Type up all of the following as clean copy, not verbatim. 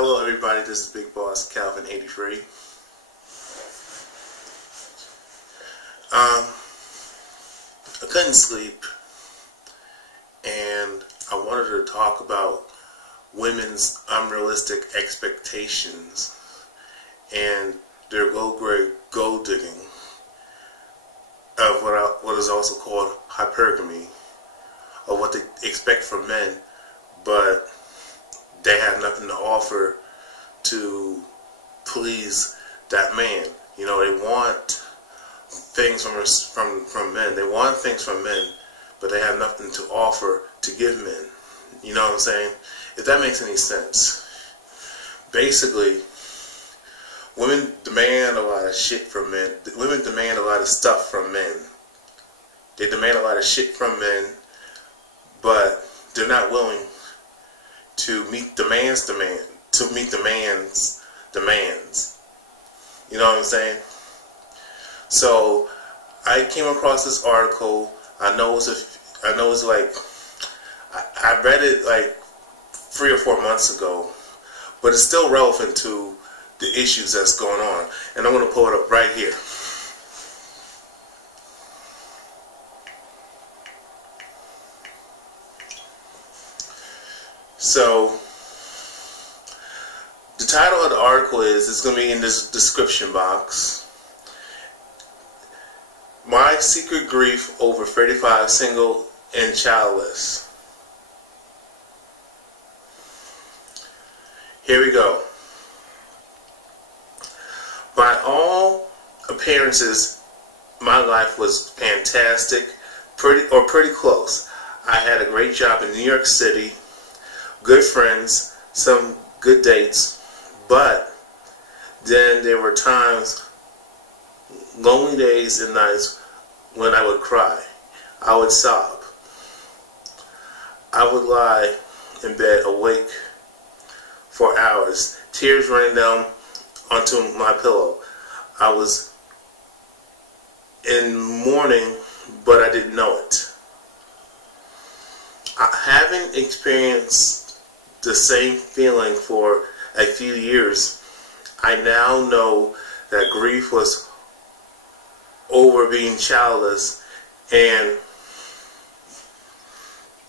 Hello everybody, this is Big Boss Calvin 83. I couldn't sleep and I wanted to talk about women's unrealistic expectations and their low-grade gold digging of what is also called hypergamy, of what they expect from men, but they have nothing to offer to please that man. You know, they want things from men. They want things from men, but they have nothing to offer to give men. You know what I'm saying? If that makes any sense. Basically, women demand a lot of shit from men. Women demand a lot of stuff from men. They demand a lot of shit from men, but they're not willing to meet the man's demands. You know what I'm saying? So I came across this article. I read it like 3 or 4 months ago, but it's still relevant to the issues that's going on. And I'm going to pull it up right here. So the title of the article it's going to be in this description box. My secret grief over 35 single and childless. Here we go. By all appearances, my life was fantastic, pretty close. I had a great job in New York City, good friends, some good dates, but then there were times, lonely days and nights when I would cry. I would sob. I would lie in bed awake for hours, tears running down onto my pillow. I was in mourning, but I didn't know it. Having experienced the same feeling for a few years, I now know that grief was over being childless and,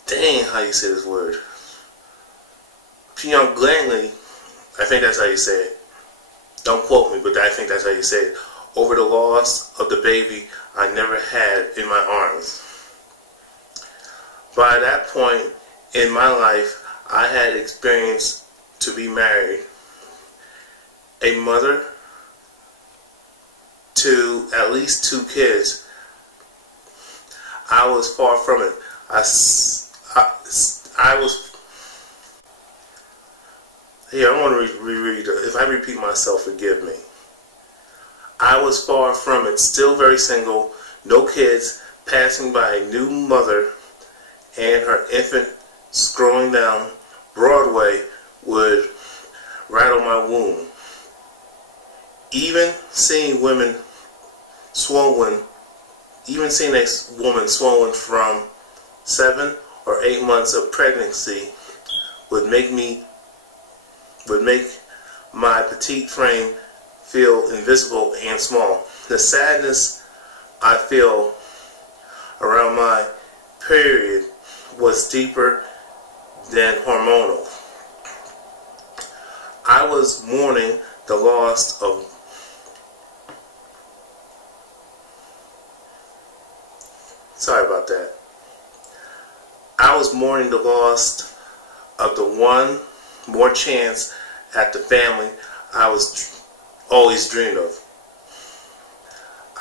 dang, how you say this word? Gladly, I think that's how you say it. Don't quote me, but I think that's how you say it. Over the loss of the baby I never had in my arms. By that point in my life, I had experienced to be married, a mother to at least 2 kids. I was far from it. Here, I want to reread it. If I repeat myself, forgive me. I was far from it, still very single, no kids, passing by a new mother and her infant scrolling down Broadway would rattle my womb. Even seeing a woman swollen from 7 or 8 months of pregnancy would make my petite frame feel invisible and small. The sadness I feel around my period was deeper than hormonal. I was mourning the loss of I was mourning the loss of the one more chance at the family I was always dreamed of.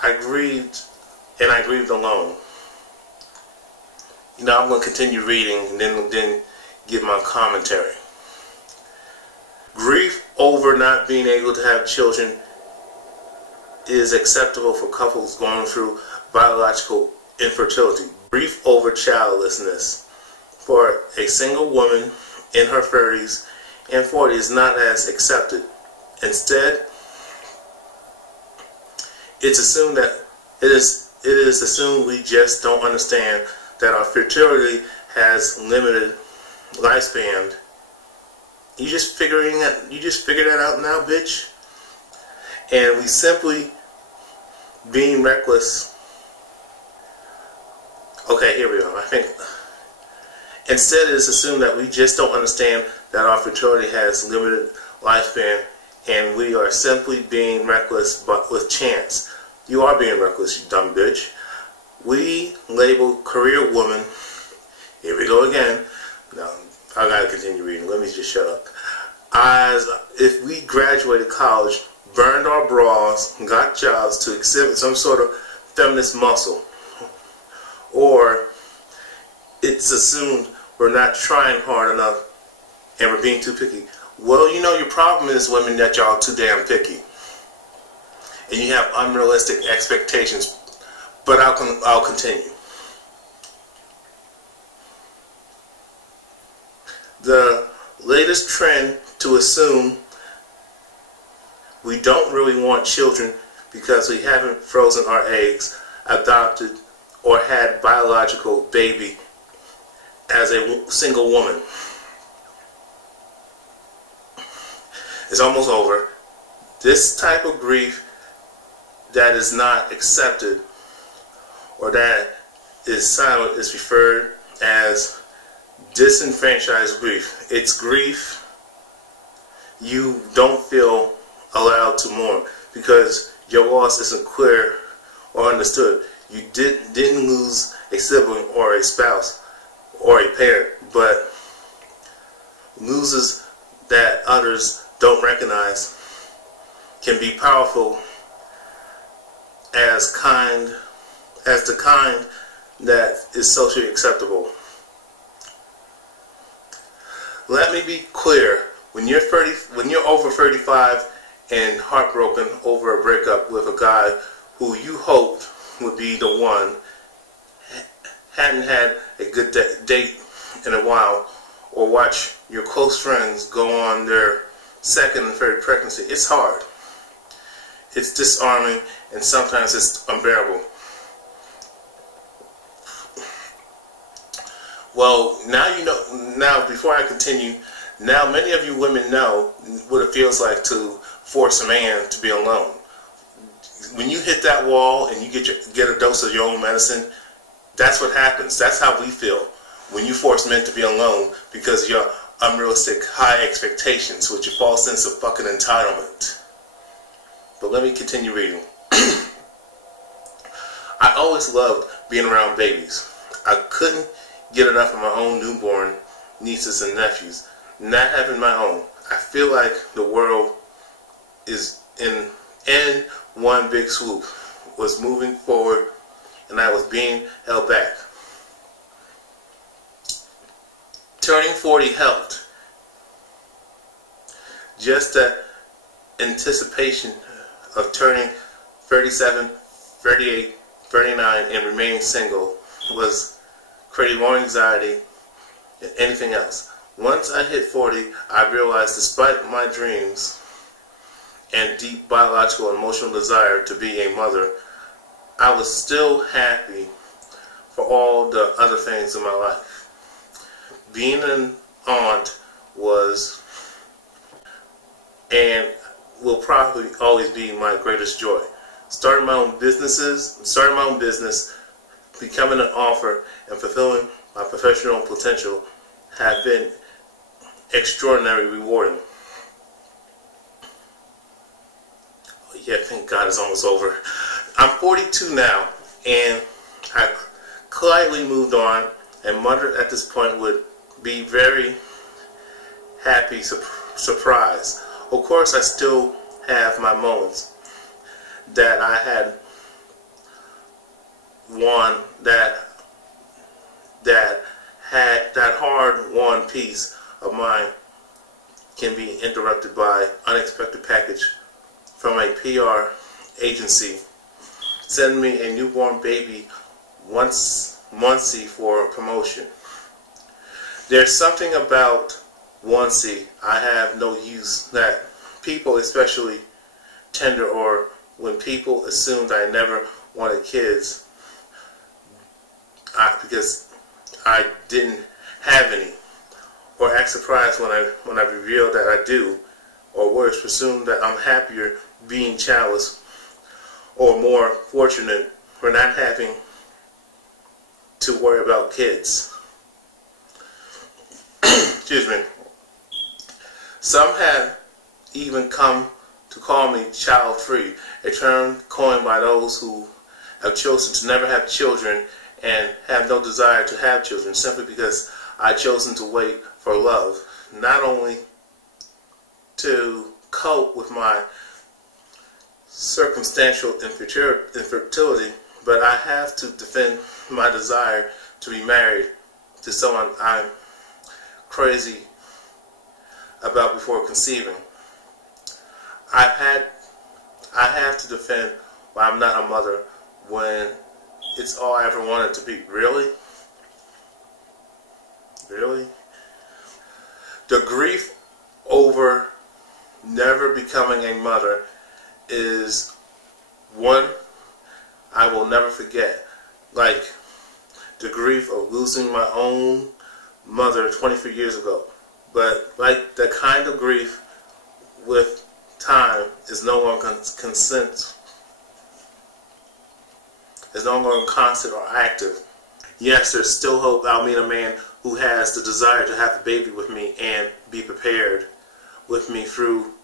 I grieved, and I grieved alone. You know, I'm going to continue reading and then give my commentary. Grief over not being able to have children is acceptable for couples going through biological infertility. Grief over childlessness for a single woman in her 30s and 40s is not as accepted. Instead, it's assumed that it is assumed we just don't understand that our fertility has limited lifespan You just figured that out now, bitch? And we simply being reckless. Okay, here we are. I think instead it is assumed that we just don't understand that our fertility has limited lifespan, and we are simply being reckless, but with chance. You are being reckless, you dumb bitch. We label career women. Here we go again. No, I gotta continue reading. Let me just shut up. As if we graduated college, burned our bras, got jobs to exhibit some sort of feminist muscle. Or it's assumed we're not trying hard enough and we're being too picky. Well, you know, your problem is, women, that y'all too damn picky. And you have unrealistic expectations. But I'll continue. The latest trend to assume we don't really want children because we haven't frozen our eggs, adopted, or had biological baby as a single woman. It's almost over. This type of grief that is not accepted or that is silent is referred as disenfranchised grief. It's grief you don't feel allowed to mourn because your loss isn't clear or understood. You didn't lose a sibling or a spouse or a parent, but losses that others don't recognize can be powerful as the kind that is socially acceptable. Let me be clear: when you're over 35 and heartbroken over a breakup with a guy who you hoped would be the one, hadn't had a good date in a while, or watch your close friends go on their second and third pregnancy, it's hard. It's disarming, and sometimes it's unbearable. Well, now you know. Now, before I continue, now many of you women know what it feels like to force a man to be alone. When you hit that wall and you get a dose of your own medicine, that's what happens. That's how we feel when you force men to be alone because of your unrealistic high expectations with your false sense of fucking entitlement. But let me continue reading. I always loved being around babies. I couldn't get enough of my own newborn nieces and nephews. Not having my own, I feel like the world is in one big swoop, was moving forward, and I was being held back. Turning 40 helped. Just the anticipation of turning 37, 38, 39 and remaining single was creating more anxiety than anything else. Once I hit 40, I realized despite my dreams and deep biological and emotional desire to be a mother, I was still happy for all the other things in my life. Being an aunt was and will probably always be my greatest joy. Starting my own business, becoming an author, and fulfilling my professional potential have been extraordinarily rewarding. Yeah, thank God it's almost over. I'm 42 now, and I quietly moved on, and mother at this point would be very happy, surprised. Of course, I still have my moments that I had won, that hard-won peace of mine can be interrupted by unexpected package from a PR agency sending me a newborn baby onesie for promotion. There's something about onesie I have no use that people, especially tender, or when people assumed I never wanted kids because I didn't have any, or act surprised when I reveal that I do, or worse, presume that I'm happier being childless, or more fortunate for not having to worry about kids. Excuse me. Some have even come to call me child-free, a term coined by those who have chosen to never have children and have no desire to have children, simply because I've chosen to wait for love, not only to cope with my circumstantial infertility, but I have to defend my desire to be married to someone I'm crazy about before conceiving. I have to defend why I'm not a mother when it's all I ever wanted to be. Really? Really? The grief over never becoming a mother is one I will never forget. Like the grief of losing my own mother 23 years ago. But like the kind of grief with time is no longer consent. Is no longer constant or active. Yes, there's still hope I'll meet a man who has the desire to have a baby with me and be prepared with me through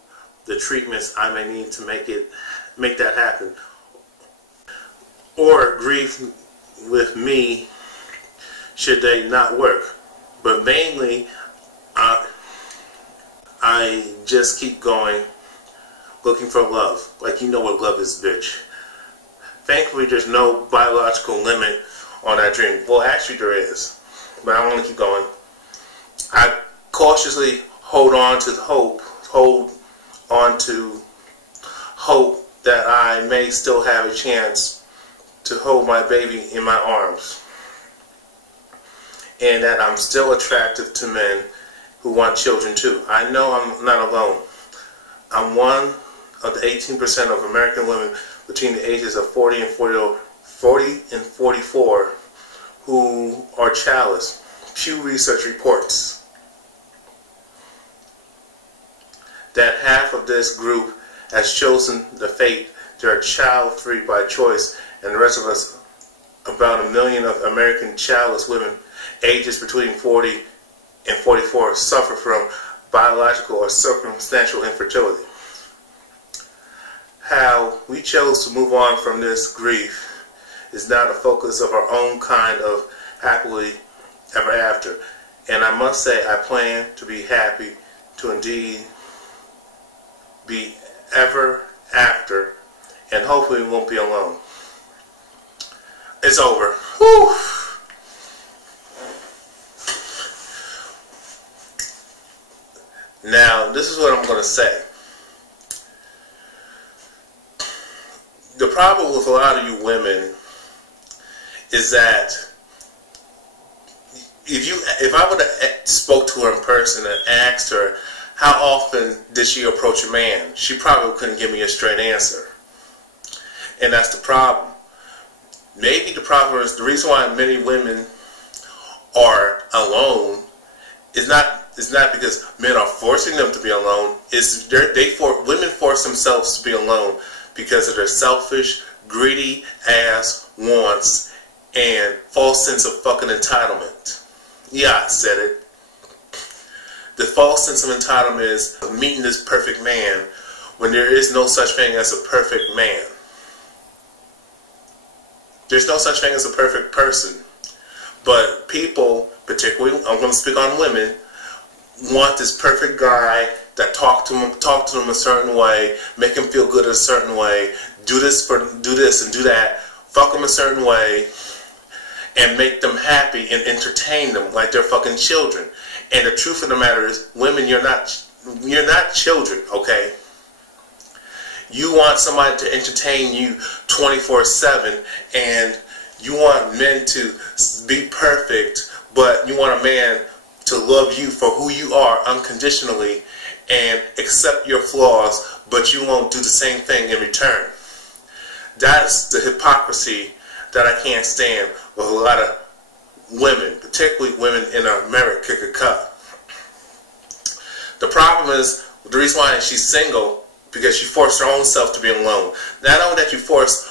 the treatments I may need to make that happen. Or grief with me should they not work. But mainly, I just keep going, looking for love. Like, you know what love is, bitch. Thankfully, there's no biological limit on that dream. Well, actually there is, but I want to keep going. I cautiously hold on to hope that I may still have a chance to hold my baby in my arms, and that I'm still attractive to men who want children too. I know I'm not alone. I'm one of the 18% of American women between the ages of 40 and 44 who are childless. Pew Research reports that half of this group has chosen the fate they are child-free by choice, and the rest of us, about 1 million of American childless women ages between 40 and 44, suffer from biological or circumstantial infertility. How we chose to move on from this grief is now the focus of our own kind of happily ever after. And I must say, I plan to be happy to indeed be ever after, and hopefully we won't be alone. It's over. Whew. Now, this is what I'm going to say. The problem with a lot of you women is that if I would have spoke to her in person and asked her how often did she approach a man, she probably couldn't give me a straight answer. And that's the problem. Maybe the problem is the reason why many women are alone is not because men are forcing them to be alone. Women force themselves to be alone because of their selfish, greedy ass wants and false sense of fucking entitlement. Yeah, I said it. The false sense of entitlement is meeting this perfect man when there is no such thing as a perfect man. There's no such thing as a perfect person. But people, particularly, I'm going to speak on women, want this perfect guy that talk to them a certain way, make them feel good a certain way, do this and do that, fuck them a certain way, and make them happy and entertain them like they're fucking children. And the truth of the matter is, women, you're not children, okay? You want somebody to entertain you 24/7, and you want men to be perfect, but you want a man to love you for who you are unconditionally and accept your flaws, but you won't do the same thing in return. That's the hypocrisy that I can't stand with a lot of women, particularly women in America. The problem is, the reason why she's single, because she forced her own self to be alone. Not only that you forced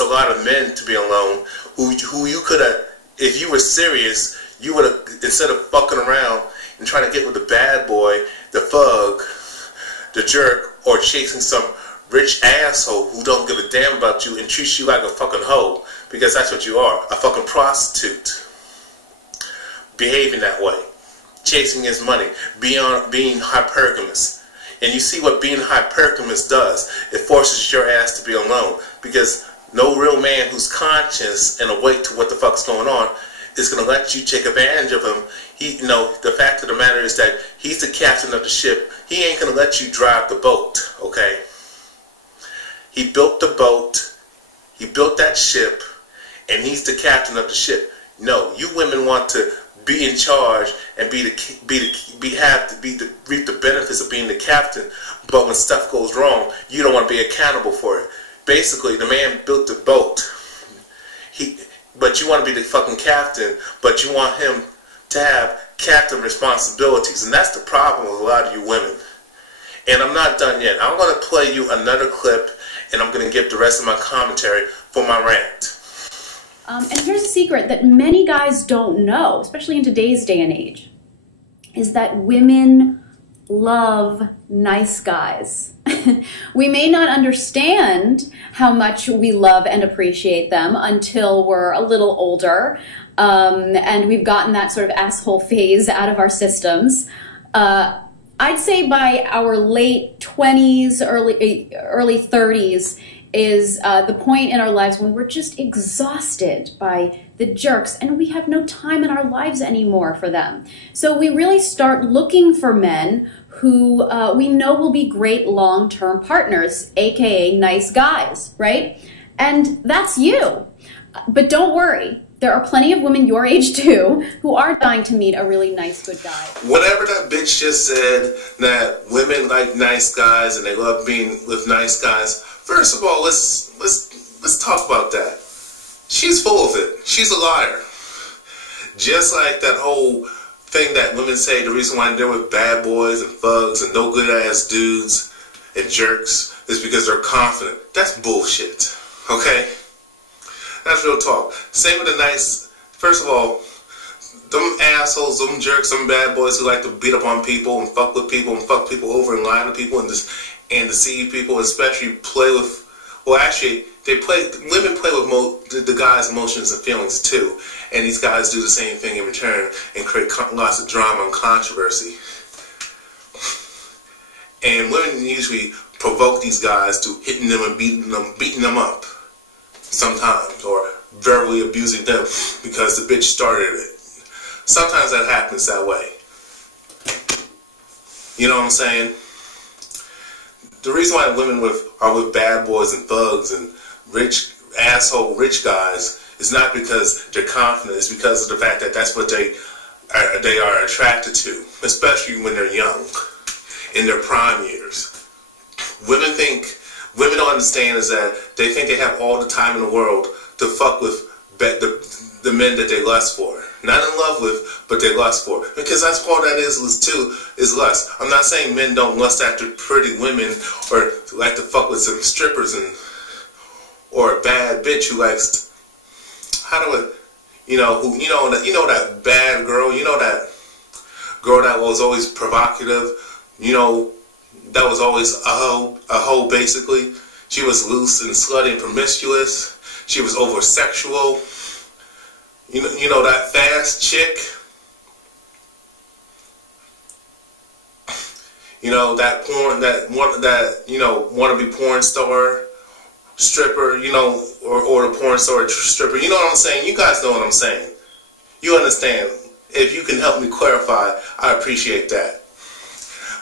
a lot of men to be alone, who you could have, if you were serious, you would have, instead of fucking around and trying to get with the bad boy, the thug, the jerk, or chasing some rich asshole who don't give a damn about you and treats you like a fucking hoe, because that's what you are, a fucking prostitute. Behaving that way, chasing his money, being hypergamous. And you see what being hypergamous does. It forces your ass to be alone, because no real man who's conscious and awake to what the fuck's going on is going to let you take advantage of him. The fact of the matter is that he's the captain of the ship. He ain't going to let you drive the boat, okay? He built the boat, he built that ship, and he's the captain of the ship. No, you women want to be in charge and reap the benefits of being the captain, but when stuff goes wrong, you don't want to be accountable for it. Basically, the man built the boat, but you want to be the fucking captain, but you want him to have captain responsibilities, and that's the problem with a lot of you women. And I'm not done yet. I'm going to play you another clip, and I'm going to give the rest of my commentary for my rant. And here's a secret that many guys don't know, especially in today's day and age, is that women love nice guys. We may not understand how much we love and appreciate them until we're a little older, and we've gotten that sort of asshole phase out of our systems. I'd say by our late 20s, early 30s, is the point in our lives when we're just exhausted by the jerks and we have no time in our lives anymore for them. So we really start looking for men who we know will be great long-term partners, aka nice guys, right? And that's you. But don't worry, there are plenty of women your age too who are dying to meet a really nice, good guy. Whatever that bitch just said, that women like nice guys and they love being with nice guys. First of all, let's talk about that. She's full of it. She's a liar. Just like that whole thing that women say, the reason why they're with bad boys and thugs and no good ass dudes and jerks is because they're confident. That's bullshit. Okay? That's real talk. Same with the nice. First of all, them assholes, them jerks, them bad boys who like to beat up on people and fuck with people and fuck people over and lie to people and deceive people, especially play with. Well, actually, women play with the guys' emotions and feelings too, and these guys do the same thing in return and create lots of drama and controversy. And women usually provoke these guys to hitting them and beating them up sometimes, or verbally abusing them because the bitch started it. Sometimes that happens that way. You know what I'm saying? The reason why women are with bad boys and thugs and rich guys is not because they're confident. It's because of the fact that that's what they are attracted to, especially when they're young, in their prime years. Women don't understand is that they think they have all the time in the world to fuck with the men that they lust for. Not in love with, but they lust for. Because that's all that is lust. I'm not saying men don't lust after pretty women or like to fuck with some strippers or a bad bitch who likes that bad girl, that girl that was always provocative, that was always a hoe basically. She was loose and slutty and promiscuous. She was over-sexual. You know that fast chick? That wannabe porn star, stripper, or the porn star stripper. You know what I'm saying? You guys know what I'm saying. You understand. If you can help me clarify, I appreciate that.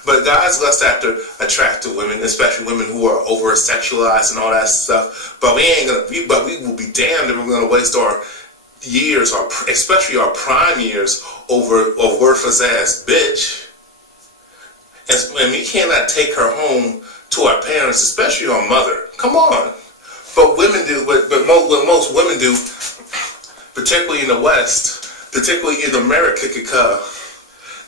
But guys lust after attractive women, especially women who are over-sexualized and all that stuff. But we will be damned if we're gonna waste our years, especially our prime years, over a worthless ass bitch. And we cannot take her home to our parents, especially our mother. Come on. But women do, but what most women do, particularly in the West, particularly in America,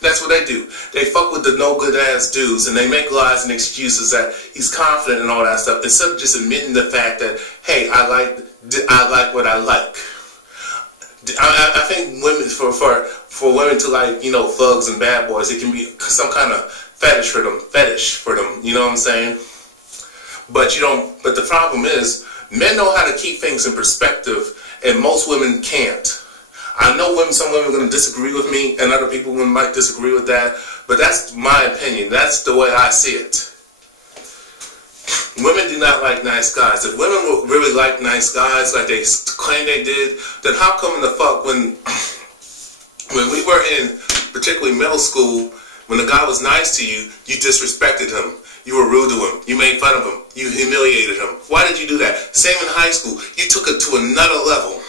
That's what they do. They fuck with the no good ass dudes, and they make lies and excuses that he's confident and all that stuff, instead of just admitting the fact that, hey, I like what I like. I think women, for women to like, you know, thugs and bad boys, it can be some kind of fetish for them. You know what I'm saying? But you don't. But the problem is, men know how to keep things in perspective, and most women can't. I know some women are going to disagree with me, and other people might disagree with that, but that's my opinion. That's the way I see it. Women do not like nice guys. If women really like nice guys, like they claim they did, then how come in the fuck when we were in particularly middle school, when the guy was nice to you, you disrespected him. You were rude to him. You made fun of him. You humiliated him. Why did you do that? Same in high school. You took it to another level.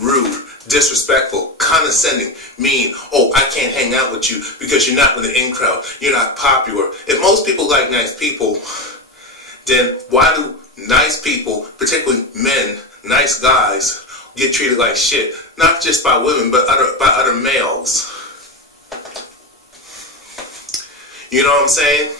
Rude, disrespectful, condescending, mean. Oh, I can't hang out with you because you're not in the in crowd. You're not popular. If most people like nice people, then why do nice people, particularly men, nice guys, get treated like shit? Not just by women, but by other males. You know what I'm saying?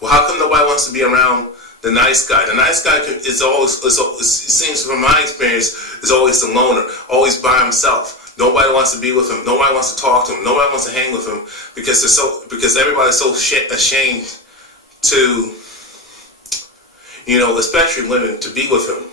Well, how come nobody wants to be around the nice guy? The nice guy is always, it seems from my experience, is always the loner, always by himself. Nobody wants to be with him. Nobody wants to talk to him. Nobody wants to hang with him because everybody's so ashamed to, you know, especially women, to be with him.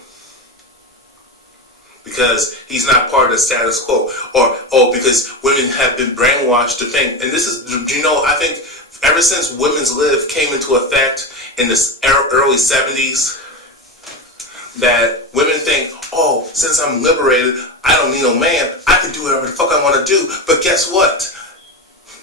Because he's not part of the status quo, or because women have been brainwashed to think, and this is, you know, I think ever since women's lib came into effect in the early 70s, that women think, oh, since I'm liberated, I don't need no man, I can do whatever the fuck I want to do. But guess what?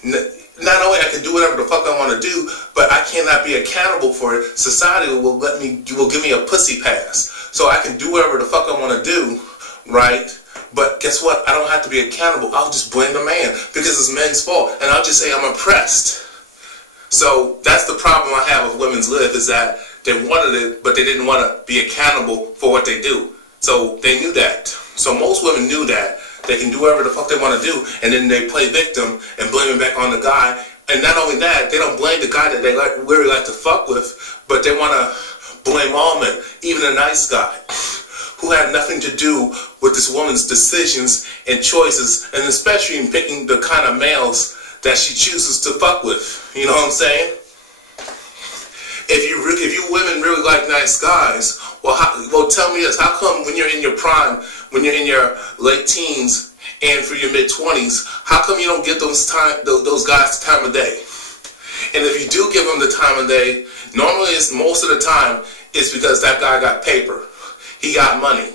Not only I can do whatever the fuck I want to do, but I cannot be accountable for it. Society will give me a pussy pass, so I can do whatever the fuck I want to do, right? But guess what? I don't have to be accountable. I'll just blame the man because it's men's fault, and I'll just say I'm oppressed. So that's the problem I have with women's lib, is that they wanted it, but they didn't want to be accountable for what they do. So they knew that. So most women knew that they can do whatever the fuck they want to do, and then they play victim and blame it back on the guy. And not only that, they don't blame the guy that they really like to fuck with, but they want to blame all men, even a nice guy who had nothing to do with this woman's decisions and choices, and especially in picking the kind of males that she chooses to fuck with. You know what I'm saying? If you women really like nice guys, well tell me this: how come when you're in your prime, when you're in your late teens and for your mid-20s, how come you don't give those guys the time of day? And if you do give them the time of day, normally most of the time it's because that guy got paper, he got money,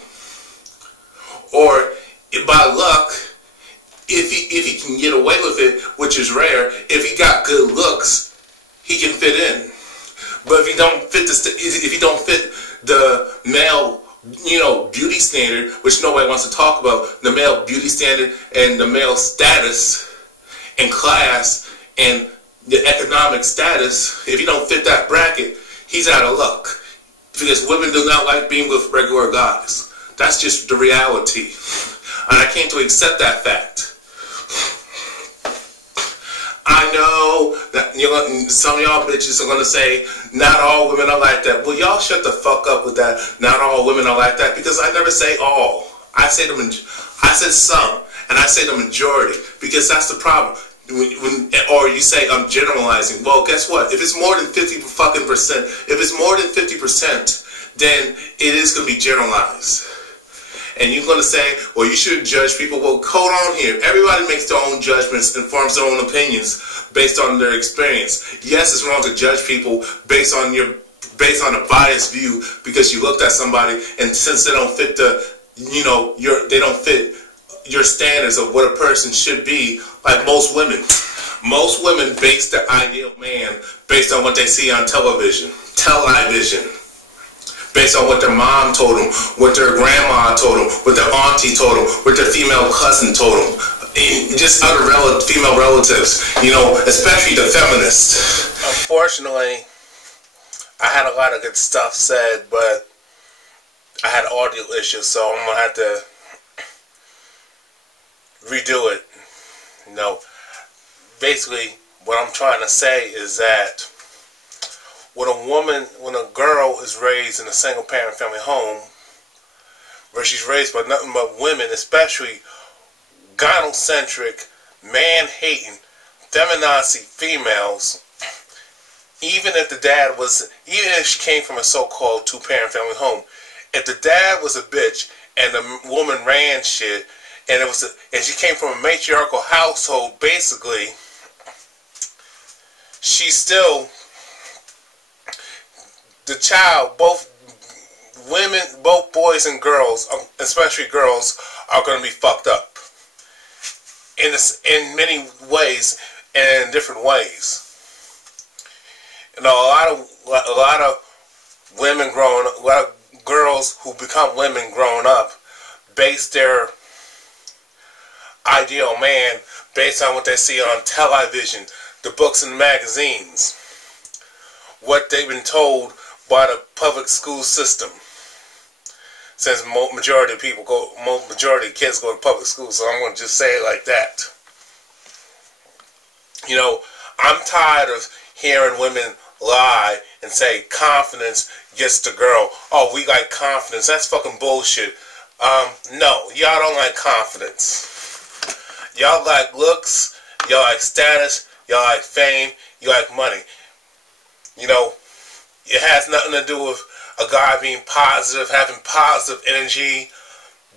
or by luck, if he can get away with it, which is rare, if he got good looks, he can fit in. But if he don't fit the male, you know, beauty standard, which nobody wants to talk about, the male beauty standard and the male status and class and the economic status, if he don't fit that bracket, he's out of luck. Because women do not like being with regular guys. That's just the reality. And I came to accept that fact. I know that some of y'all bitches are going to say, not all women are like that. Well, y'all shut the fuck up with that. Not all women are like that, because I never say all. I said some, and I say the majority, because that's the problem. Or you say I'm generalizing. Well, guess what? If it's more than 50%, if it's more than 50%, then it is going to be generalized. And you're going to say, well, you shouldn't judge people. Well, hold on here. Everybody makes their own judgments and forms their own opinions based on their experience. Yes, it's wrong to judge people based on a biased view because you looked at somebody and since they don't fit they don't fit your standards of what a person should be, like most women. Most women base their ideal man based on what they see on television. Based on what their mom told them, what their grandma told them, what their auntie told them, what their female cousin told them. Just other female relatives, you know, especially the feminists. Unfortunately, I had a lot of good stuff said, but I had audio issues, so I'm going to have to redo it. You know, basically what I'm trying to say is that when a girl is raised in a single parent family home, where she's raised by nothing but women, especially gynocentric, man-hating, feminazi females, even if she came from a so-called two-parent family home, if the dad was a bitch and the woman ran shit, and she came from a matriarchal household, basically, she's still the child. Both boys and girls, especially girls, are going to be fucked up in many ways and in different ways. You know, a lot of women growing up, a lot of girls who become women growing up base their ideal man based on what they see on television, the books and the magazines, what they've been told by the public school system. Since majority of kids go to public school, so I'm going to just say it like that. You know, I'm tired of hearing women lie and say confidence gets the girl. Oh, we like confidence. That's fucking bullshit. No, y'all don't like confidence. Y'all like looks, y'all like status, y'all like fame, you like money. You know, it has nothing to do with a guy being positive, having positive energy,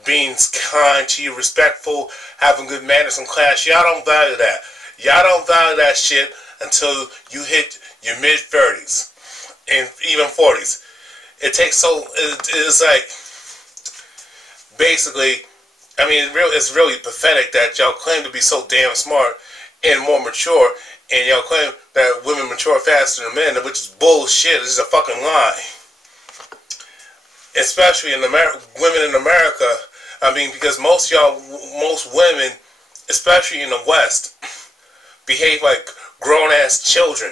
being kind to you, respectful, having good manners and class. Y'all don't value that. Y'all don't value that shit until you hit your mid-30s and even 40s. It's like, basically, I mean, it's really pathetic that y'all claim to be so damn smart and more mature, and y'all claim that women mature faster than men, which is bullshit. This is a fucking lie. Especially in women in America. I mean, because most women, especially in the West, behave like grown-ass children.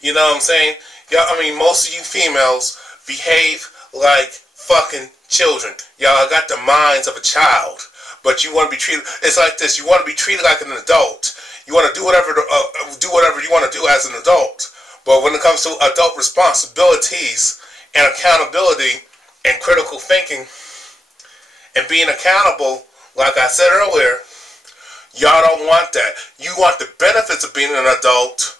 You know what I'm saying? Y'all, I mean, most of you females behave like fucking children. Y'all got the minds of a child, but you want to be treated. It's like this. You want to be treated like an adult. You want to do whatever you want to do as an adult. But when it comes to adult responsibilities and accountability and critical thinking and being accountable, like I said earlier, y'all don't want that. You want the benefits of being an adult,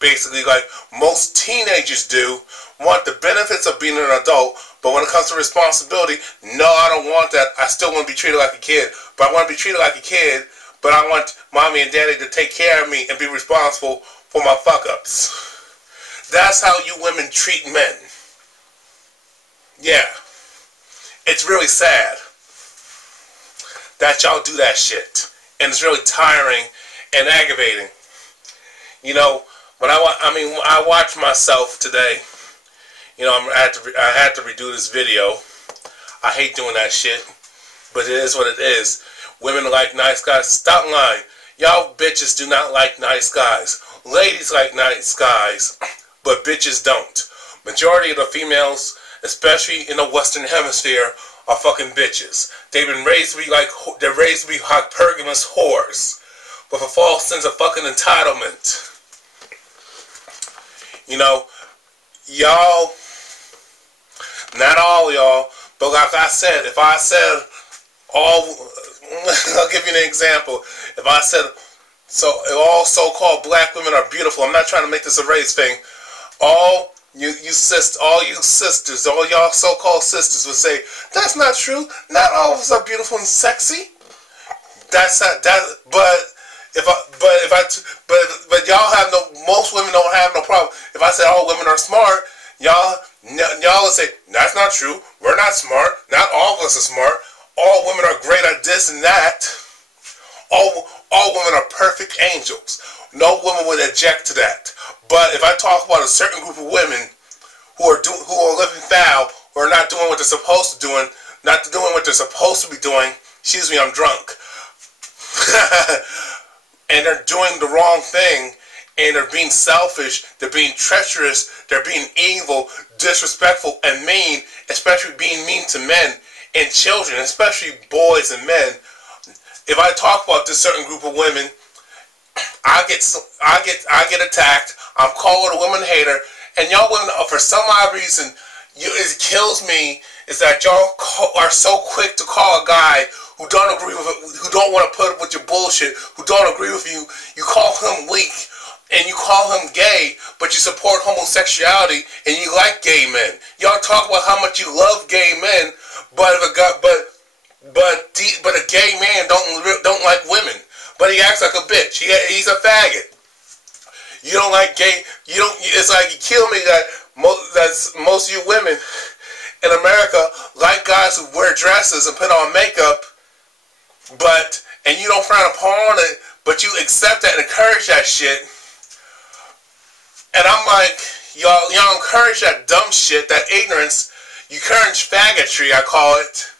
basically, like most teenagers do, want the benefits of being an adult, but when it comes to responsibility, no, I don't want that. I still want to be treated like a kid, but I want to be treated like a kid, but I want mommy and daddy to take care of me and be responsible for my fuck-ups. That's how you women treat men. Yeah. It's really sad that y'all do that shit. And it's really tiring and aggravating. You know, when I watched myself today. You know, I had to redo this video. I hate doing that shit, but it is what it is. Women like nice guys. Stop lying. Y'all bitches do not like nice guys. Ladies like nice guys, but bitches don't. Majority of the females, especially in the Western Hemisphere, are fucking bitches. They've been raised to be hypergamous whores with a false sense of fucking entitlement. You know, y'all, not all y'all, but like I said, if I said all, I'll give you an example. If I said, all so-called black women are beautiful, I'm not trying to make this a race thing. All you sisters, all y'all so-called sisters would say, that's not true. Not all of us are beautiful and sexy. But y'all have most women don't have no problem. If I said all women are smart, y'all would say, that's not true. We're not smart. Not all of us are smart. All women are great at this and that. All women are perfect angels. No woman would object to that. But if I talk about a certain group of women who are living foul, who are not doing what they're supposed to doing, not doing what they're supposed to be doing, excuse me, I'm drunk. And they're doing the wrong thing, and they're being selfish, they're being treacherous, they're being evil, disrespectful, and mean, especially being mean to men and children, especially boys and men. If I talk about this certain group of women I get attacked. I'm called a woman hater, and y'all women, for some odd reason, it kills me is that y'all are so quick to call a guy who don't agree with it, who don't want to put up with your bullshit, who don't agree with you. You call him weak and you call him gay, but you support homosexuality and you like gay men. Y'all talk about how much you love gay men, but a gay man don't like women. But he acts like a bitch. He's a faggot. You don't like gay. You don't. It's like you kill me that most of you women in America like guys who wear dresses and put on makeup, and you don't frown upon it, but you accept that and encourage that shit. And I'm like, y'all encourage that dumb shit, that ignorance. You encourage faggotry, I call it.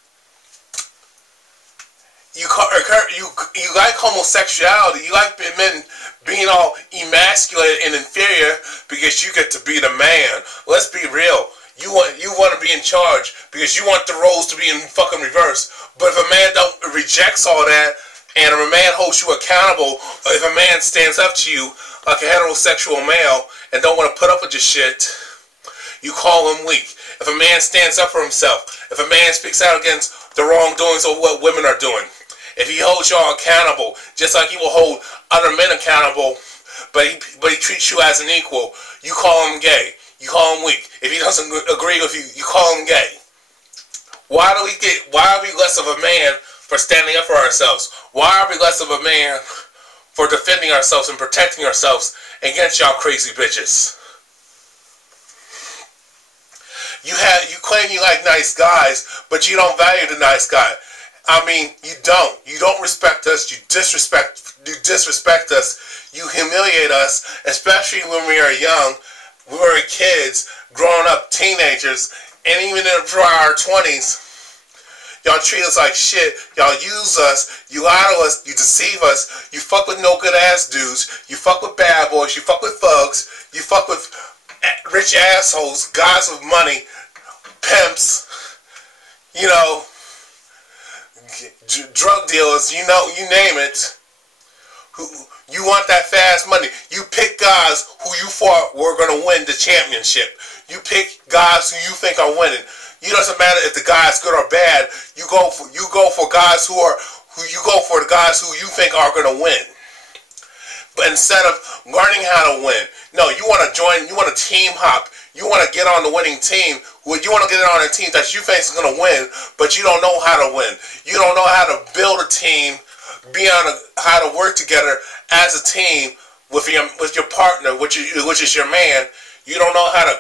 You like homosexuality. You like men being all emasculated and inferior because you get to be the man. Let's be real. You want to be in charge because you want the roles to be in fucking reverse. But if a man rejects all that, and if a man holds you accountable, if a man stands up to you like a heterosexual male and don't want to put up with your shit, you call him weak. If a man stands up for himself, if a man speaks out against the wrongdoings of what women are doing, if he holds y'all accountable, just like he will hold other men accountable, but he treats you as an equal, you call him gay. You call him weak. If he doesn't agree with you, you call him gay. Why are we less of a man for standing up for ourselves? Why are we less of a man for defending ourselves and protecting ourselves against y'all crazy bitches? You claim you like nice guys, but you don't value the nice guy. I mean, you don't. You don't respect us. You disrespect us. You humiliate us, especially when we are young. We were kids, growing up, teenagers, and even into our 20s. Y'all treat us like shit. Y'all use us. You lie to us. You deceive us. You fuck with no good ass dudes. You fuck with bad boys. You fuck with thugs. You fuck with rich assholes, guys with money, pimps, you know, drug dealers, you name it. You want that fast money. You pick guys who you thought were going to win the championship. You pick guys who you think are winning. It doesn't matter if the guy's good or bad. You go for guys who the guys who you think are going to win. But instead of learning how to win, no, you want to join. You want to team hop. You want to get on the winning team. You want to get on a team that you think is going to win, but you don't know how to win. You don't know how to build a team. How to work together as a team with your partner, which is your man. You don't know how to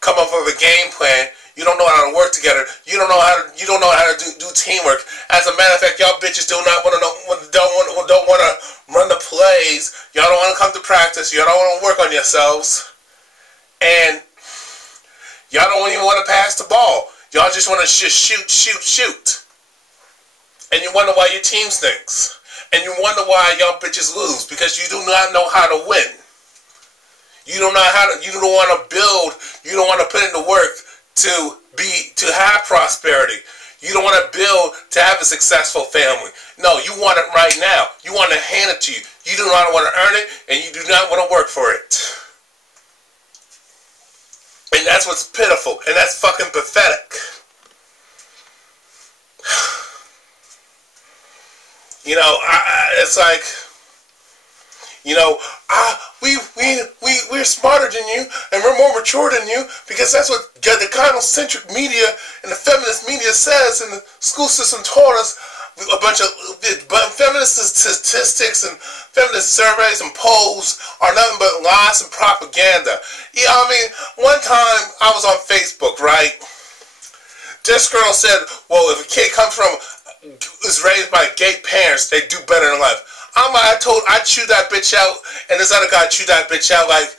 come up with a game plan. You don't know how to work together. You don't know how to do teamwork. As a matter of fact, y'all bitches don't want to run the plays. Y'all don't want to come to practice. Y'all don't want to work on yourselves, and y'all don't even want to pass the ball. Y'all just want to shoot. And you wonder why your team stinks. And you wonder why y'all bitches lose, because you do not know how to win. You don't want to build, you don't want to put in the work to have prosperity. You don't want to build to have a successful family. No, you want it right now. You want to hand it to you. You do not want to earn it, and you do not want to work for it. And that's what's pitiful, and that's fucking pathetic. You know, it's like, you know, we're smarter than you, and we're more mature than you, because that's what the gynocentric media and the feminist media says, and the school system taught us. A bunch of feminist statistics and feminist surveys and polls are nothing but lies and propaganda. Yeah, I mean, one time I was on Facebook, right? This girl said, well, if a kid comes from is raised by gay parents, they do better in life. I chewed that bitch out, and this other guy chewed that bitch out like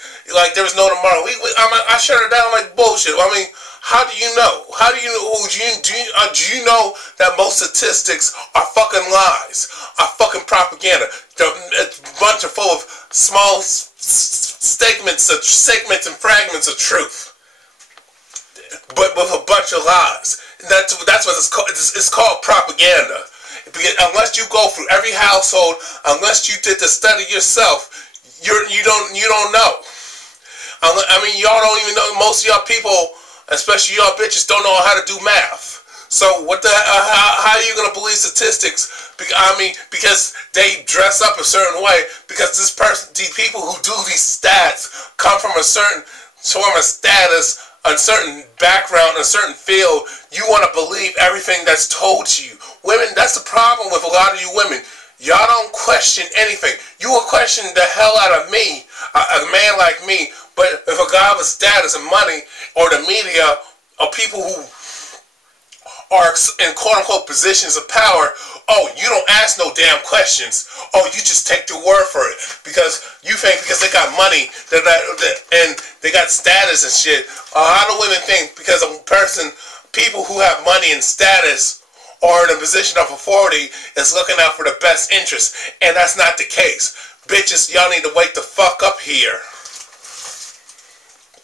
there was no tomorrow. I shut her down like bullshit. I mean, how do you know? How do you know? Do you know that most statistics are fucking lies, are fucking propaganda? It's a bunch of full of small segments and fragments of truth, but with a bunch of lies. That's what it's called. It's called propaganda. Because unless you go through every household, unless you did the study yourself, you don't know. I mean, y'all don't even know. Most of y'all people, especially y'all bitches, don't know how to do math. So what the how are you gonna believe statistics? I mean, because they dress up a certain way. Because these people who do these stats come from a certain form of status, a certain background, a certain field. You want to believe everything that's told to you. Women, that's the problem with a lot of you women. Y'all don't question anything. You will question the hell out of me, a man like me. But if a guy with status and money, or the media, or people who are in quote-unquote positions of power, oh, you don't ask no damn questions. Oh, you just take their word for it. Because you think because they got money and they got status and shit. A lot of women think because people who have money and status or in a position of authority is looking out for the best interest. And that's not the case. Bitches, y'all need to wake the fuck up here.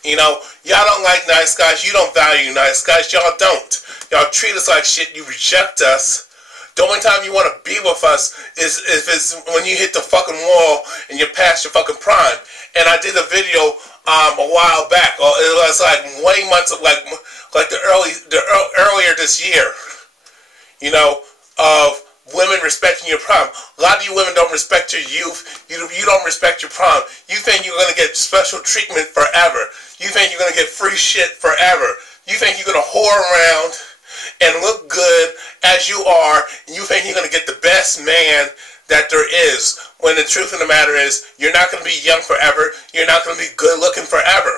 You know, y'all don't like nice guys. You don't value nice guys. Y'all don't. Y'all treat us like shit. You reject us. The only time you want to be with us is if it's when you hit the fucking wall and you're past your fucking prime. And I did a video a while back. It was like way months of like earlier this year. You know, of women respecting your prime. A lot of you women don't respect your youth. You don't respect your prime. You think you're gonna get special treatment forever. You think you're gonna get free shit forever. You think you're gonna whore around and look good as you are, and you think you're gonna get the best man that there is. When the truth of the matter is, you're not gonna be young forever. You're not gonna be good looking forever.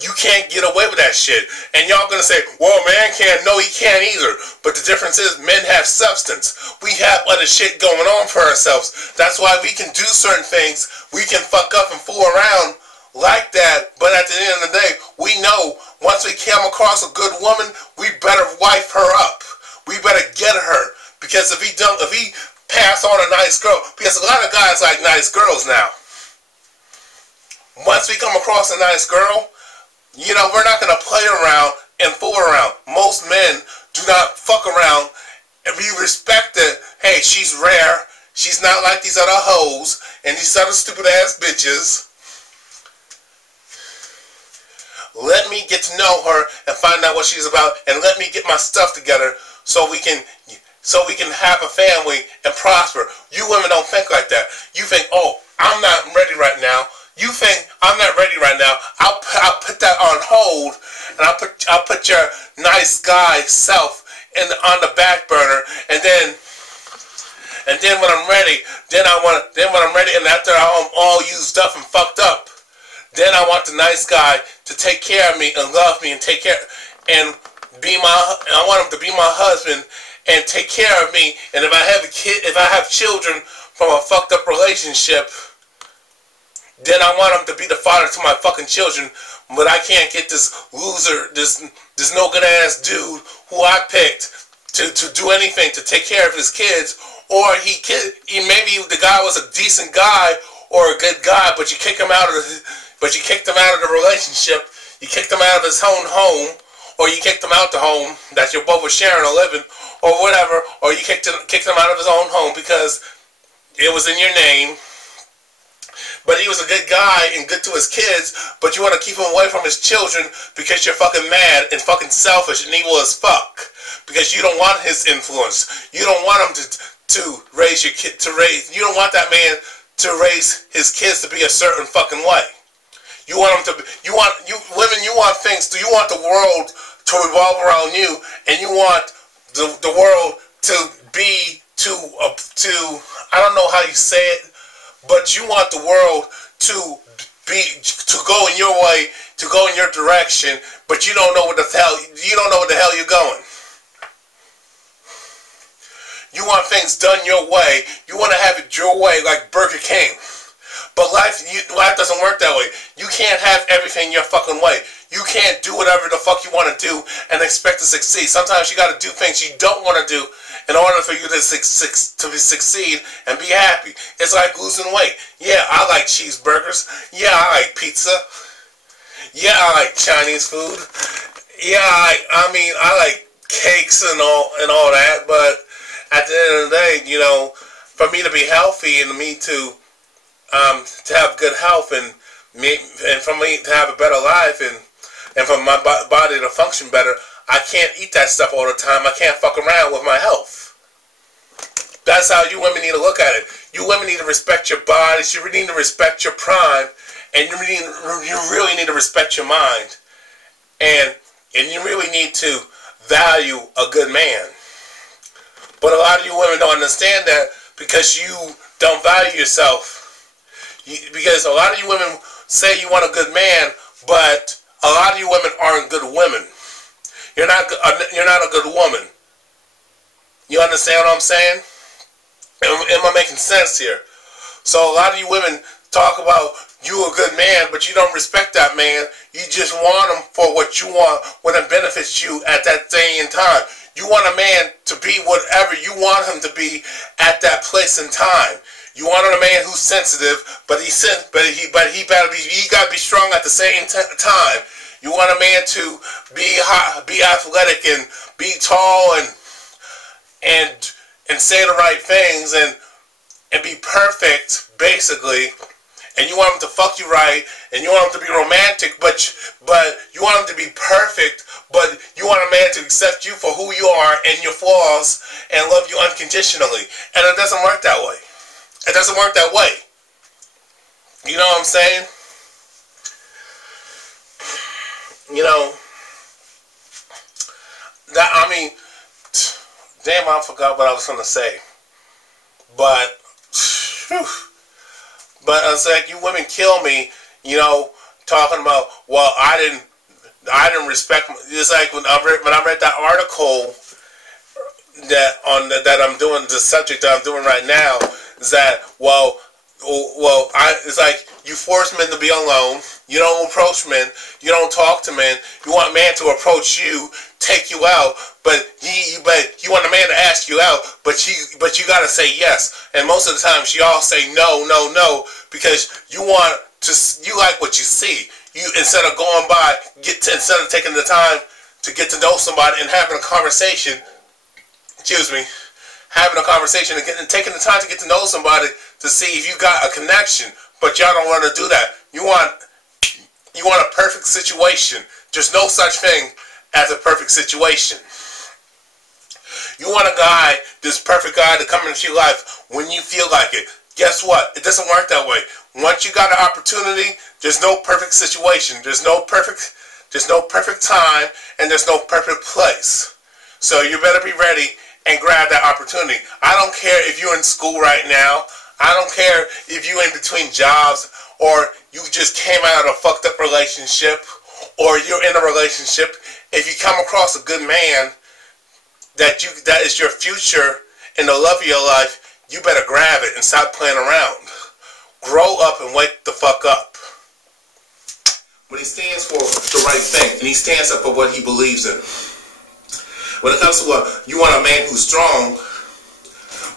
You can't get away with that shit. And y'all gonna say, well, man can't. No, he can't either. But the difference is men have substance. We have other shit going on for ourselves. That's why we can do certain things. We can fuck up and fool around like that. But at the end of the day, we know once we come across a good woman, we better wife her up. We better get her. Because if he pass on a nice girl, because a lot of guys like nice girls now. Once we come across a nice girl, you know, we're not going to play around and fool around. Most men do not fuck around, and we respect it. Hey, she's rare. She's not like these other hoes and these other stupid ass bitches. Let me get to know her and find out what she's about, and let me get my stuff together so we can have a family and prosper. You women don't think like that. You think, oh, I'm not ready right now. You think I'm not ready right now. I'll put that on hold, and I'll put your nice guy self on the back burner, and then when I'm ready, then when I'm ready, and after I'm all used up and fucked up, then I want the nice guy to take care of me and love me and take care and I want him to be my husband and take care of me. And if I have a kid, if I have children from a fucked up relationship, then I want him to be the father to my fucking children. But I can't get this loser, this no good ass dude who I picked to do anything to take care of his kids. Or maybe the guy was a decent guy or a good guy, but you kicked him out of the relationship. You kicked him out of his own home, or you kicked him out the home that you're both sharing a living, or whatever. Or you kicked him out of his own home because it was in your name. But he was a good guy and good to his kids, but you want to keep him away from his children because you're fucking mad and fucking selfish and evil as fuck. Because you don't want his influence. You don't want him to raise your kid, you don't want that man to raise his kids to be a certain fucking way. You want him to, you want the world to revolve around you, and you want the world to be I don't know how you say it, but you want the world to go in your way, to go in your direction, but you don't know what the hell you're going. You want things done your way. You want to have it your way, like Burger King. But life doesn't work that way. You can't have everything your fucking way. You can't do whatever the fuck you want to do and expect to succeed. Sometimes you got to do things you don't want to do in order for you to succeed and be happy. It's like losing weight. Yeah, I like cheeseburgers. Yeah, I like pizza. Yeah, I like Chinese food. Yeah, I like cakes and all that. But at the end of the day, you know, for me to be healthy and me to to have good health and for me to have a better life and for my body to function better, I can't eat that stuff all the time. I can't fuck around with my health. That's how you women need to look at it. You women need to respect your bodies. You need to respect your prime, and you really need to respect your mind, and you really need to value a good man. But a lot of you women don't understand that because you don't value yourself. Because a lot of you women say you want a good man, but a lot of you women aren't good women. You're not a good woman. You understand what I'm saying? Am I making sense here? So a lot of you women talk about you a good man, but you don't respect that man. You just want him for what you want when it benefits you at that day and time. You want a man to be whatever you want him to be at that place and time. You want a man who's sensitive, but he gotta be strong at the same time. You want a man to be athletic and be tall and say the right things and be perfect, basically. And you want him to fuck you right, and you want him to be romantic, but you want him to be perfect, but you want a man to accept you for who you are and your flaws and love you unconditionally. And it doesn't work that way. It doesn't work that way. You know what I'm saying? You know, that, I mean, damn, I forgot what I was going to say. But, it's like you women kill me, you know, talking about, well, I didn't respect, it's like when I read that article that I'm doing, the subject that I'm doing right now, is that, it's like you force men to be alone. You don't approach men. You don't talk to men. You want a man to approach you, take you out, but you want a man to ask you out, but you gotta say yes. And most of the time, she all say no, no, no, because you like what you see. Instead of going by, instead of taking the time to get to know somebody and having a conversation. Excuse me. Having a conversation and taking the time to get to know somebody to see if you got a connection, but y'all don't want to do that. You want a perfect situation. There's no such thing as a perfect situation. You want a guy, this perfect guy, to come into your life when you feel like it. Guess what? It doesn't work that way. Once you got an opportunity, there's no perfect situation. There's no perfect time, and there's no perfect place. So you better be ready and grab that opportunity. I don't care if you're in school right now. I don't care if you're in between jobs, or you just came out of a fucked up relationship, or you're in a relationship. If you come across a good man that is your future and the love of your life, you better grab it and stop playing around. Grow up and wake the fuck up. When he stands for the right thing, and he stands up for what he believes in. When it comes to you want a man who's strong,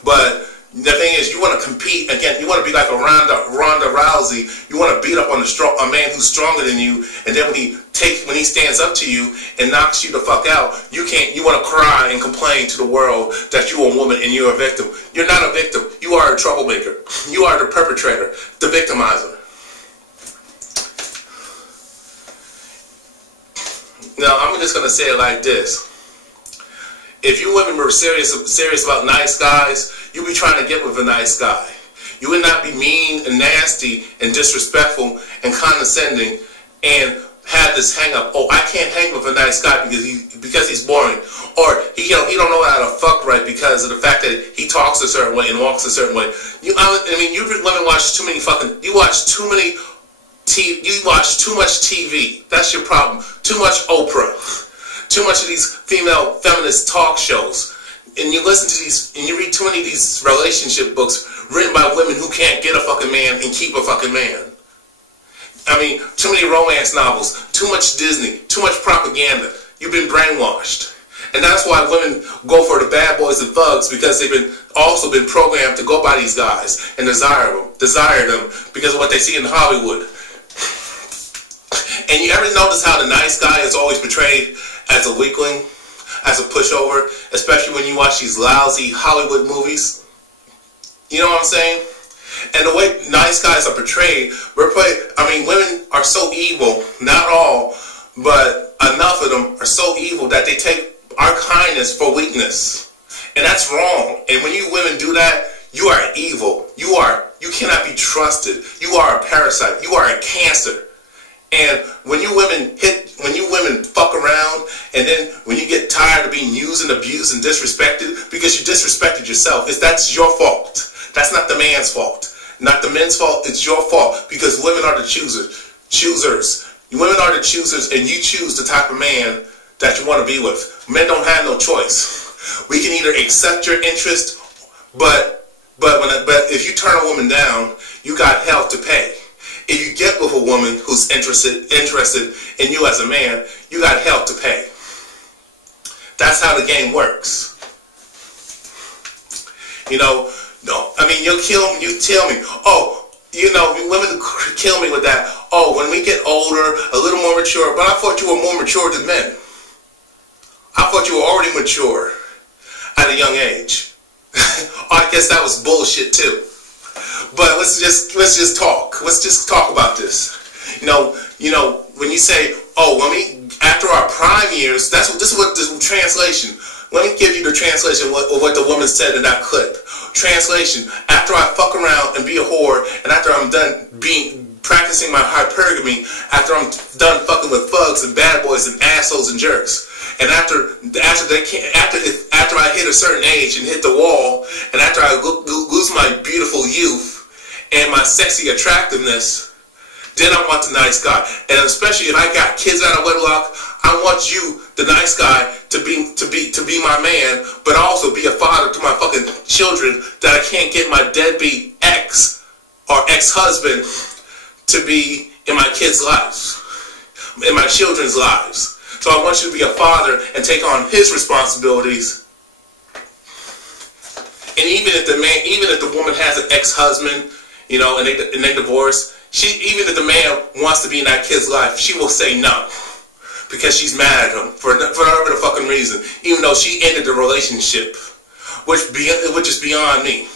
but the thing is, you want to compete again. You want to be like a Ronda Rousey. You want to beat up on a man who's stronger than you, and then when he stands up to you and knocks you the fuck out, you want to cry and complain to the world that you're a woman and you're a victim. You're not a victim. You are a troublemaker. You are the perpetrator, the victimizer. Now, I'm just gonna say it like this. If you women were serious about nice guys, you'd be trying to get with a nice guy. You would not be mean and nasty and disrespectful and condescending and have this hang up. Oh, I can't hang with a nice guy because he's boring, or he don't know how to fuck right because of the fact that he talks a certain way and walks a certain way. You women watch too many you watch too much TV. That's your problem. Too much Oprah. Too much of these female feminist talk shows, and you listen to these, and you read too many of these relationship books written by women who can't get a fucking man and keep a fucking man. I mean, too many romance novels, too much Disney, too much propaganda. You've been brainwashed, and that's why women go for the bad boys and thugs, because they've also been programmed to go by these guys and desire them because of what they see in Hollywood. And you ever notice how the nice guy is always portrayed as a weakling, as a pushover, especially when you watch these lousy Hollywood movies? You know what I'm saying? And the way nice guys are preyed. I mean, women are so evil, not all, but enough of them are so evil that they take our kindness for weakness. And that's wrong. And when you women do that, you are evil. You cannot be trusted. You are a parasite. You are a cancer. And when you women fuck around, and then when you get tired of being used and abused and disrespected because you disrespected yourself, that's your fault. That's not the man's fault. Not the men's fault. It's your fault, because women are the choosers. Women are the choosers, and you choose the type of man that you want to be with. Men don't have no choice. We can either accept your interest, but if you turn a woman down, you got hell to pay. If you get with a woman who's interested in you as a man, you got hell to pay. That's how the game works. You know, no, I mean, you tell me, oh, you know, women kill me with that. Oh, when we get older, a little more mature, but I thought you were more mature than men. I thought you were already mature at a young age. I guess that was bullshit too. But let's just talk. Let's just talk about this. You know, when you say, oh, after our prime years, this is what the translation. Let me give you the translation of what the woman said in that clip. Translation: after I fuck around and be a whore, and after I'm done practicing my hypergamy, after I'm done fucking with thugs and bad boys and assholes and jerks, and after I hit a certain age and hit the wall, and after I lose my beautiful youth and my sexy attractiveness, then I want the nice guy. And especially if I got kids out of wedlock, I want you, the nice guy, to be my man, but also be a father to my fucking children, that I can't get my deadbeat ex or ex-husband to be in my kids' lives, in my children's lives. So I want you to be a father and take on his responsibilities. And even if the woman has an ex-husband, you know, and they divorce, even if the man wants to be in that kid's life, she will say no, because she's mad at him for whatever the fucking reason, even though she ended the relationship, which is beyond me.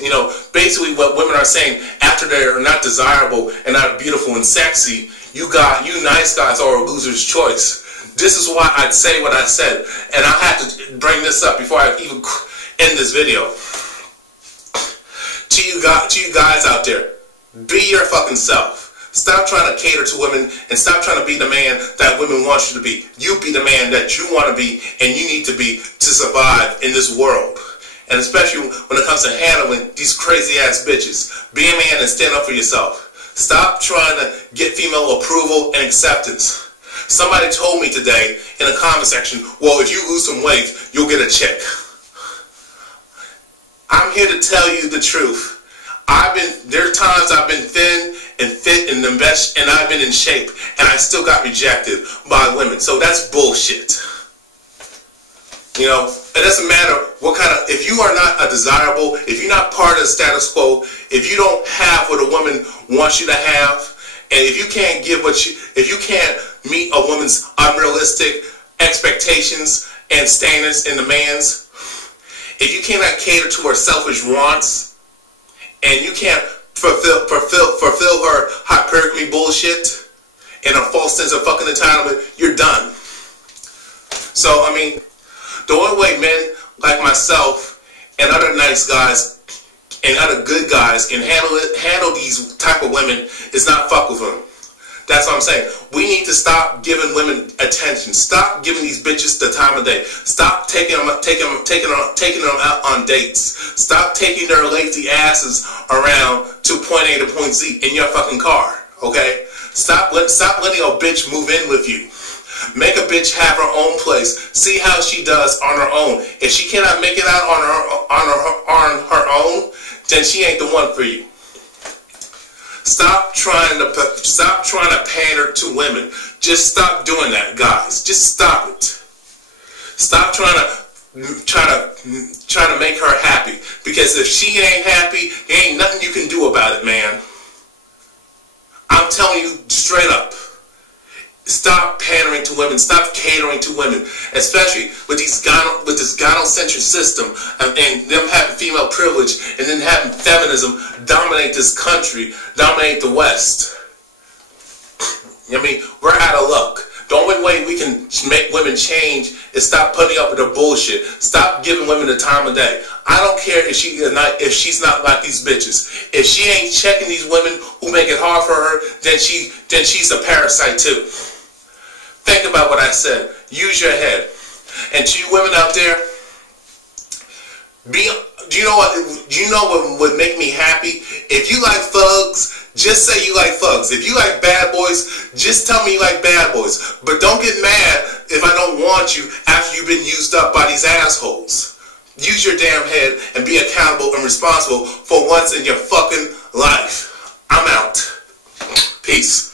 You know, basically what women are saying, after they're not desirable and not beautiful and sexy, you nice guys are a loser's choice. This is why I'd say what I said, and I have to bring this up before I even end this video. To you guys out there, be your fucking self. Stop trying to cater to women, and stop trying to be the man that women want you to be. You be the man that you want to be, and you need to be, to survive in this world. And especially when it comes to handling these crazy ass bitches. Be a man and stand up for yourself. Stop trying to get female approval and acceptance. Somebody told me today in the comment section, well, if you lose some weight, you'll get a chick. I'm here to tell you the truth. There are times I've been thin and fit and the best, and I've been in shape, and I still got rejected by women. So that's bullshit. You know, it doesn't matter what kind of, if you are not a desirable, if you're not part of the status quo, if you don't have what a woman wants you to have, and if you can't give if you can't meet a woman's unrealistic expectations and standards and demands, if you cannot cater to her selfish wants, and you can't fulfill her hypergamy bullshit and a false sense of fucking entitlement, you're done. So, I mean, the only way men like myself and other nice guys and other good guys can handle these type of women is not fuck with them. That's what I'm saying. We need to stop giving women attention. Stop giving these bitches the time of day. Stop taking them out on dates. Stop taking their lazy asses around to point A to point Z in your fucking car. Okay? Stop letting a bitch move in with you. Make a bitch have her own place. See how she does on her own. If she cannot make it out on her own, then she ain't the one for you. Stop trying to pander to women. Just stop doing that, guys. Just stop it. Stop trying to make her happy. Because if she ain't happy, there ain't nothing you can do about it, man. I'm telling you straight up. Stop pandering to women. Stop catering to women, especially with this gynocentric system and them having female privilege and then having feminism dominate this country, dominate the West. I mean, we're out of luck. The only way we can make women change is stop putting up with their bullshit. Stop giving women the time of day. I don't care if she's not like these bitches. If she ain't checking these women who make it hard for her, then she's a parasite too. Think about what I said. Use your head. And to you women out there, do you know what would make me happy? If you like thugs, just say you like thugs. If you like bad boys, just tell me you like bad boys. But don't get mad if I don't want you after you've been used up by these assholes. Use your damn head and be accountable and responsible for once in your fucking life. I'm out. Peace.